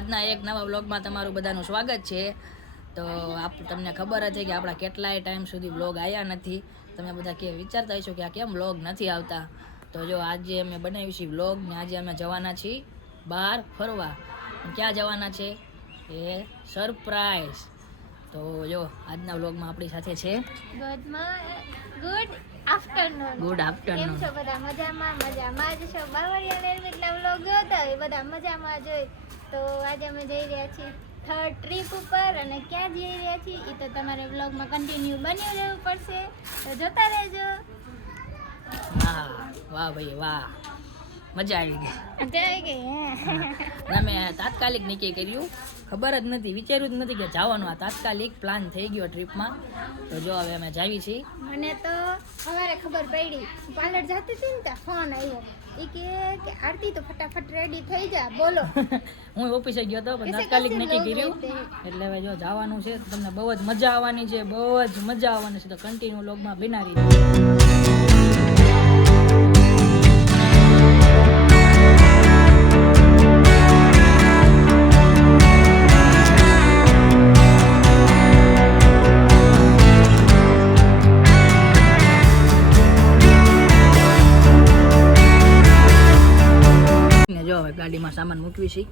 આજના એક નવા વ્લોગમાં તમારું બધાનું સ્વાગત છે. તો તમને ખબર જ છે કે આપણા કેટલાય ટાઈમ સુધી વ્લોગ આવ્યા નથી. તમે બધા કે વિચારતા હશો કે આ કેમ વ્લોગ નથી આવતા. તો જો આજે અમે બનાવી છીએ વ્લોગ ને આજે અમે જવાના છીએ બહાર ફરવા. ક્યાં જવાના છે એ સરપ્રાઈઝ. તો જો આજના વ્લોગમાં આપણી સાથે છે ગુડ આફ્ટરનૂન. કેમ છો બધા? મજામાં જ છો? બાવળિયા નિર્મિતના વ્લોગ જોતા હોય બધા મજામાં જોઈ. તો આજે અમે જઈ રહ્યા છીએ થર્ડ ટ્રીપ ઉપર અને ક્યાં જઈ રહ્યા છીએ એ તો તમારે વ્લોગમાં કન્ટિન્યુ બન્યું રહેવું પડશે. તો જોતા રહેજો. હા વાહ ભાઈ વાહ, મજા આવી ગઈ. અમે તાત્કાલિક નક્કી કર્યું, ખબર જ નથી, વિચાર્યું જ નથી કે જવાનું. આ તાત્કાલિક પ્લાન થઈ ગયો ટ્રીપમાં. તો જો હવે અમે જાવી છીએ. મને તો સવારે ખબર પડી, પાર્લર જતી હતી ને ત્યાં ફોન આવ્યો. એ કે આરતી તો ફટાફટ રેડી થઈ જા, બોલો. હું ઓફિસે ગયો હતો પણ તાત્કાલિક નક્કી કર્યું એટલે હવે જો જવાનું છે. તમને બહુ જ મજા આવવાની છે, બહુ જ મજા આવવાની છે. તો કન્ટિન્યુ વ્લોગમાં બનાવી ગાડીમાં સામાન મૂકવી છે.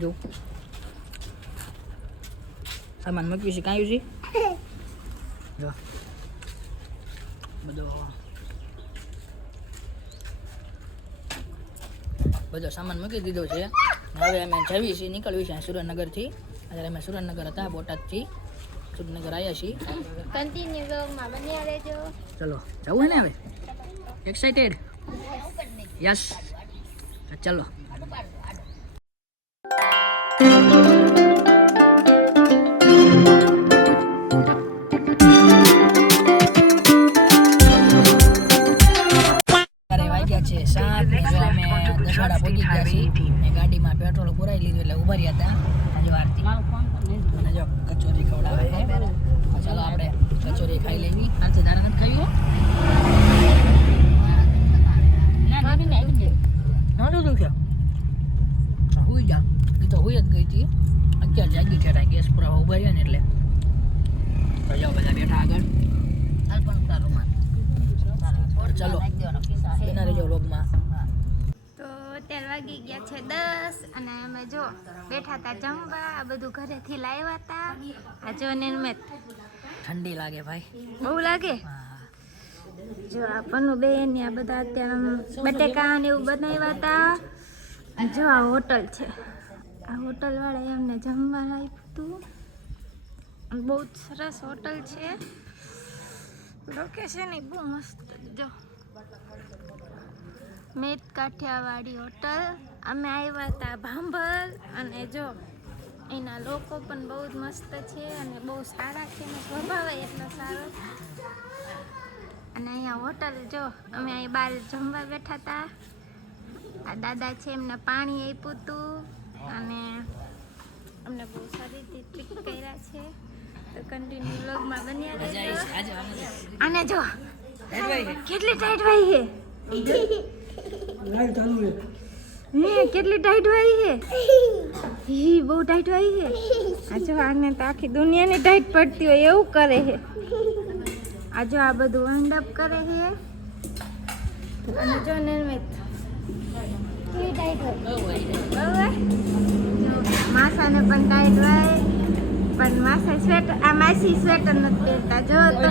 જો સામાન મૂકવી છે. કાંઈ છે જો બધો સામાન મૂકી દીધો છે. હવે અમે જવી છીએ, નીકળવી છે સુરેન્દ્રનગરથી. અત્યારે અમે સુરેન્દ્રનગર હતા, બોટાદથી સુરેન્દ્રનગર આવ્યા છીએ. કન્ટિન્યુ વ્લોગમાં બન્યા રહેજો. ચલો જવું ને હવે? એક્સાઇટેડ? યસ, ચલો. ગાડીમાં પેટ્રોલ પુરાઈ લીધું એટલે ઉભા રહ્યા હતા. જો આરતી અને જો કચોરી ખવડાવે છે. ચાલો આપણે કચોરી ખાઈ લેવી. આરતી તારે નથી ખાવી? હુઈ જા. એ તો હુઈ જ ગઈ હતી. અત્યારે જાગી છે, ગેસ પુરાવા ઉભા રહ્યા ને એટલે. તો જાઓ બધા બેઠા આગળ. ચાલો એના રેજો વ્લોગમાં. અત્યારે વાગી ગયા છે 10 અને અમે જો બેઠા હતા જમવા. આ બધું ઘરેથી લાવ્યા હતા. આ જો નિર્મિત ઠંડી લાગે ભાઈ, બહુ લાગે. જો આ પન્નુ બેન ને આ બધા અત્યારે બટેકા ને એવું બનાવ્યા હતા. જો આ હોટલ છે, આ હોટલ વાળા એમને જમવા આપ્યું હતું. બહુ જ સરસ હોટલ છે, લોકેશન બહુ મસ્ત. જો મેત કાઠિયાવાડી હોટલ. અમે આવ્યા હતા ભાંભર અને જો એના લોકો પણ બહુ જ મસ્ત છે અને બહુ સારા છે અને સ્વભાવ એટલો સારો. અને અહીંયા હોટલ જો અમે અહીં બહાર જમવા બેઠા હતા. આ દાદા છે, એમને પાણી આપ્યું હતું અને અમને બહુ સારી રીતે ટ્રીટ કર્યા છે. તો કન્ટિન્યુ વ્લોગમાં બન્યા રહેજો. અને જો કેટલી ટાઈટ વાઈ છે, કેટલી ટાઈટ વાઈ છે. બહુ ટાઈટ વાઈ છે. આ જો આને તો આખી દુનિયાની ટાઈટ પડતી હોય એવું કરે છે. આ જો આ બધું વાઇન્ડ અપ કરે છે. અને જો નિર્મિત કેવી ટાઈટ હોય. માસાને પણ ટાઈટ હોય, પણ માસા સ્વેટર, આ માસી સ્વેટર નથી પહેરતા. જો તો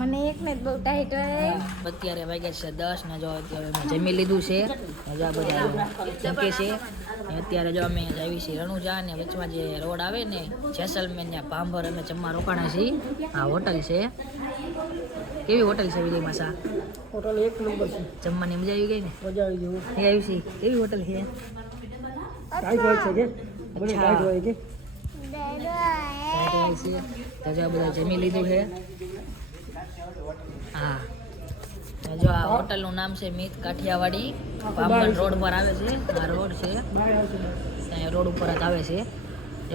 મને એકને જ બહુ ટાઈટ હોય. અત્યારે વાગ્યા છે 10 ને જો અત્યારે અમે જમી લીધું છે. મજા બધા જમકે છે. અત્યારે જો અમે આવી છીએ રણુજા ને વચમાં જે રોડ આવે ને જેસલમેર ને ભાંભર, અમે જમવા રોકાણા છીએ. આ હોટલ છે. કેવી હોટલ છે વિજય માસા? હોટલ એક નંબર છે. જમવાની મજા આવી ગઈ ને? મજા આવી ગઈ. આવી છે. કેવી હોટલ છે? ટાઈટ હોય છે કે બને ટાઈટ હોય કે ટાઈટ હોય છે. તો જો બધા જમી લીધું છે. હા, જો આ હોટલનું નામ છે મીત કાઠિયાવાડી. ભાંભર રોડ પર આવે છે. આ રોડ છે, ત્યાં રોડ ઉપર જ આવે છે.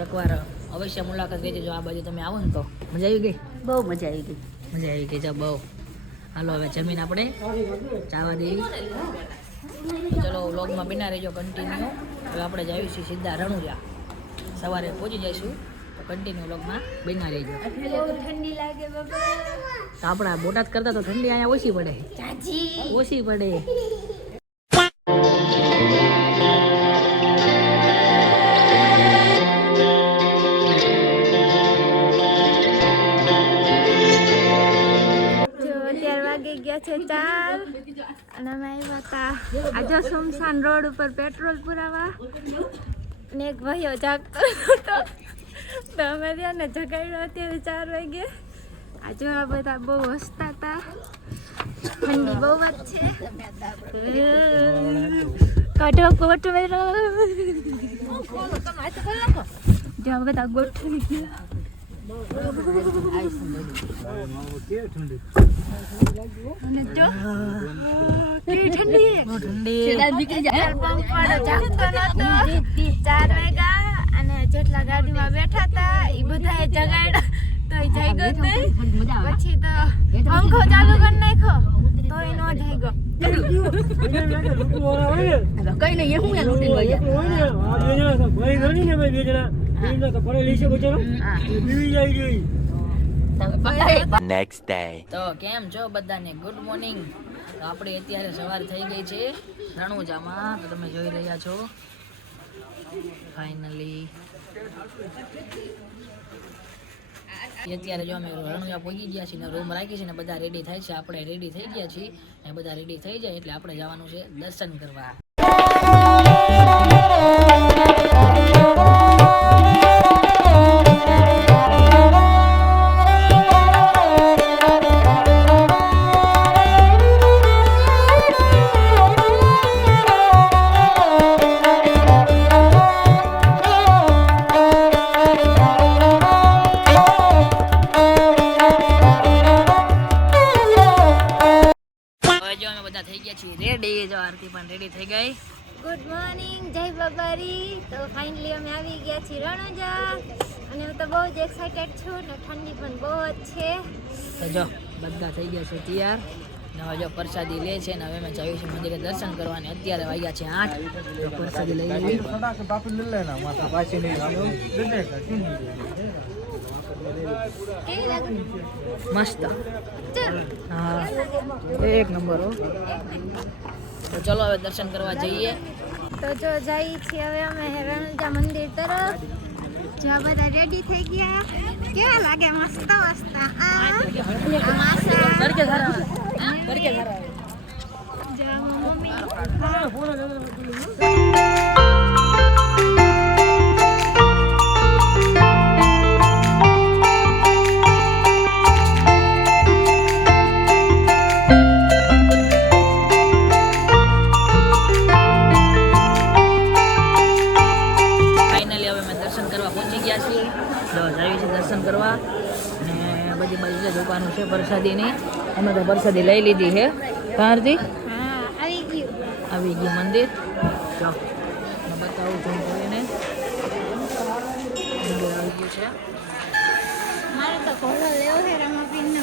એકવાર અવશ્ય મુલાકાત લેજો. જો આ બાજુ તમે આવો ને તો મજા આવી ગઈ. બહુ મજા આવી ગઈ. મજા આવી ગઈ. જો બહુ. હાલો હવે જમીન આપણે ચાવા દેવી. ચલો વ્લોગમાં બિના રહેજો કન્ટિન્યુ. હવે આપણે જઈએ છીએ સીધા રણુજા. સવારે પહોંચી જઈશું તો કન્ટિન્યુ વ્લોગમાં બિના રહેજો. ઠંડી લાગે બાબા. તો આપણા બોટાદ કરતાં તો ઠંડી અહીંયા ઓછી પડે, ચાચી ઓછી પડે. જો અત્યારે વાગી ગયા છે 4 અને અમે આવ્યા હતા આજે સુમસાન રોડ ઉપર પેટ્રોલ પુરાવા ને એક ભાઈઓ જાગતો હતો તો અમે ત્યાં ને જગાડ્યો અત્યારે 4 વાગે. આજે આ બધા બહુ હસતા હતા. ઠંડી બહુ જ છે. કાઢો કોટ વેરો જો બધા ગોઠવી ગયા. અને જો કેવી ઠંડી છે. પેટ્રોલ પંપ વાળો જાગતો નતો. 4 વાગ્યા અને જેટલા ગાડીમાં બેઠા હતા એ બધાએ જગાડ્યા તો એ જાગ્યો જ નહીં. પછી તો પંખો ચાલુ કરી નાખ્યો તોય નો જાગ્યો. કઈ નહીં હું લૂંટી લઈ Next day. તો કેમ છો બધાને? Good morning. તો આપણે અત્યારે સવાર થઈ ગઈ છે રણુજામાં. તો તમે જોઈ રહ્યા છો ફાઇનલી અત્યારે જો અમે રણુજા પહોંચી ગયા છીએ ને રૂમ રાખી છે ને બધા રેડી થાય છે. આપણે રેડી થઈ ગયા છીએ ને બધા રેડી થઈ જાય એટલે આપણે જવાનું છે દર્શન કરવા. જો અમે બધા થઈ ગયા છીએ રેડી. જો આરતી પણ રેડી થઈ ગઈ. ગુડ મોર્નિંગ, જય બાબારી. તો ફાઇનલી અમે આવી ગયા છીએ રણુજા અને હું તો બહુ જ એક્સાઇટેડ છું ને ઠંડી પણ બહુ જ છે. તો જો બધા થઈ ગયા છે તૈયાર ને હવે જો પ્રસાદી લે છે ને હવે અમે જઈએ છીએ મંદિરે દર્શન કરવા. ને અત્યારે વાગ્યા છે 8. તો પ્રસાદી લઈ લઈએ. કેવી લાગે? મસ્ત. ચાલ. હા એક નંબર હો. તો ચલો હવે દર્શન કરવા જઈએ. તો જો જઈએ છીએ હવે અમે રણુજા મંદિર તરફ. જો આ બધા રેડી થઈ ગયા. કેવા લાગે? મસ્ત મસ્ત. આ માસા તડકે સારા તડકે સારા. જો આ મમ્મી. દર્શન કરવા ને બધી બાજુ દુકાનો છે પ્રસાદીની. અમે તો પ્રસાદી લઈ લીધી છે. ભારતી હા આવી ગયું. આવી ગયું મંદિર. જો હું બતાવું છું કરીને મંદિર આવી ગયું છે. મારે તો ઘોડો લેવો છે રમાપીનનો.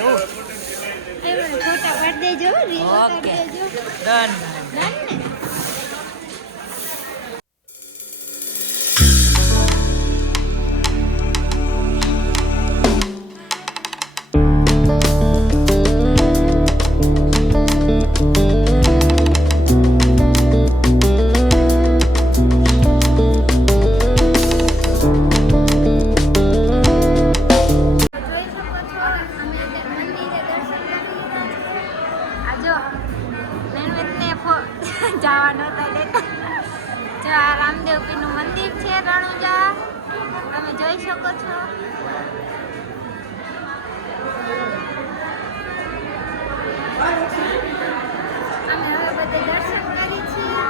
એવું એ મને ફોટા પાડી દેજો, રીલ ઓકે ઉતારી દેજો. ડન. ડન ને? જવા નહોતા દેતા. જો આ રામદેવપીરનું મંદિર છે રણુજા, તમે જોઈ શકો છો. અમે હવે બધે દર્શન કરી છીએ.